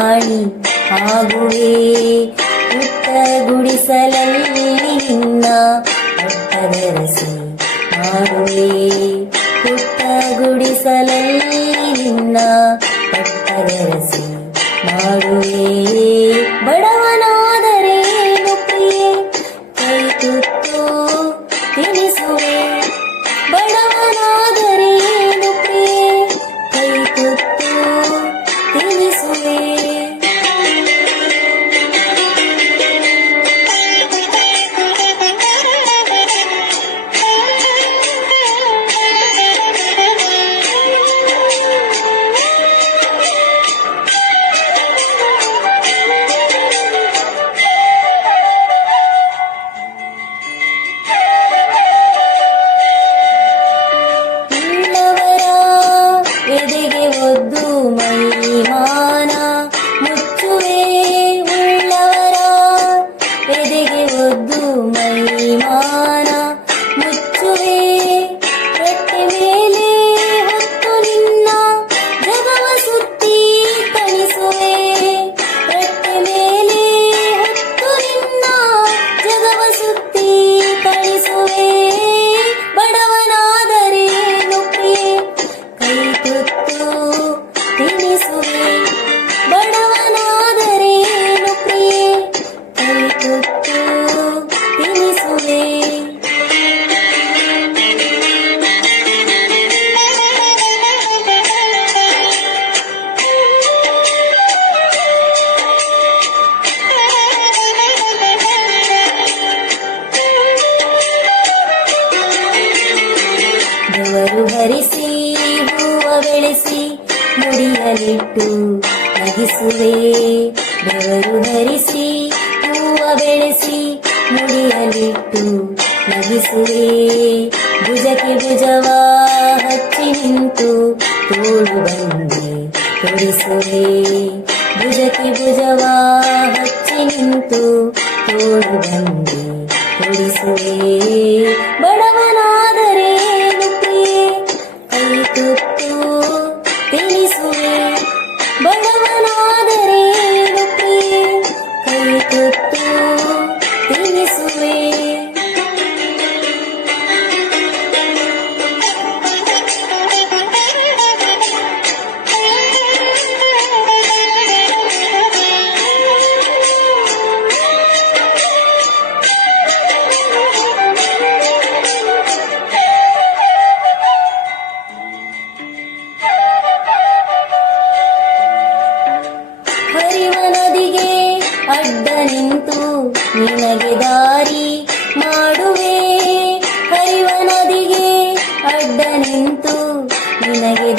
ರಾಣಿ ಆಗುವೆ. ಪುಟ್ಟ ಗುಡಿಸಲಲ್ಲಿ ನಿನ್ನ ಪಟ್ಟದರಸಿ ಮಾಡುವೆ. ಪುಟ್ಟ ಗುಡಿಸಲಲ್ಲಿ ನಿನ್ನ ಪಟ್ಟದರಸಿ ಮಾಡುವೆ. ಬಡವನಾದರೇನು ಪ್ರಿಯೆ ಕೈ ತುತ್ತು ತಿನಿಸುವೆ. ಬಡವನಾದರೇನು ಪ್ರಿಯೆ ಕೈ ತುತ್ತು ತಿನಿಸುವೆ. ಎದೆಗೆ ಒದ್ದು ಮೈಮಾನ ಮುಚ್ಚುವೆ. ಉಳ್ಳವರ ಎದೆಗೆ ಒದ್ದು ಮೈಮಾನ ಮುಚ್ಚುವೆ. ರಟ್ಟೆ ಮೇಲೆ ಹೊತ್ತು ನಿನ್ನ ಜಗವ ಸುತ್ತಿ ತಣಿಸುವೆ. ರಟ್ಟೆ ಮೇಲೆ ಹೊತ್ತು ನಿನ್ನ ಜಗವ ಸುತ್ತಿ ತಣಿಸುವೆ. ಬಡವನಾದರೇನು ಪ್ರಿಯೆ ಕೈ ತುತ್ತು ತಿನಿಸುವೆ. ಬಡವನಾದರೇನು ಪ್ರಿಯೆ ಕೈ ತುತ್ತು ತಿನಿಸುವೆ. ಬೆವರು ಹರಿಸಿ ಹೂವ ಬೆಳೆಸಿ ಮುಡಿಯಲಿಟ್ಟು ನಗಿಸುವೆ. ಬೆವರು ಹರಿಸಿ ಹೂವ ಬೆಳೆಸಿ ಮುಡಿಯಲಿಟ್ಟು ನಗಿಸುವೆ. ಭುಜಕ್ಕೆ ಭುಜವ ಹಚ್ಚಿ ನಿಂತು ತೋಳು ಬಂದೆ ತೊಡಿಸುವೆ. ಭುಜಕ್ಕೆ ಭುಜವ ಹಚ್ಚಿ ನಿಂತು ತೋಳು ಬಂದೆ ತೊಡಿಸುವೆ. ಬಡವನಾದರೇನು ಪ್ರಿಯೆ ಕೈ ತುತ್ತು ತಿನಿಸುವೆ. ಬಡವನಾದರೇನು ಪ್ರಿಯೆ ಕೈ ತುತ್ತು ತಿನಿಸುವೆ. ಹರಿವ ನದಿಗೆ ಅಡ್ಡ ನಿಂತು ನಿನಗೆ ದಾರಿ ಮಾಡುವೆ. ಹರಿವ ನದಿಗೆ ಅಡ್ಡ ನಿಂತು ನಿನಗೆ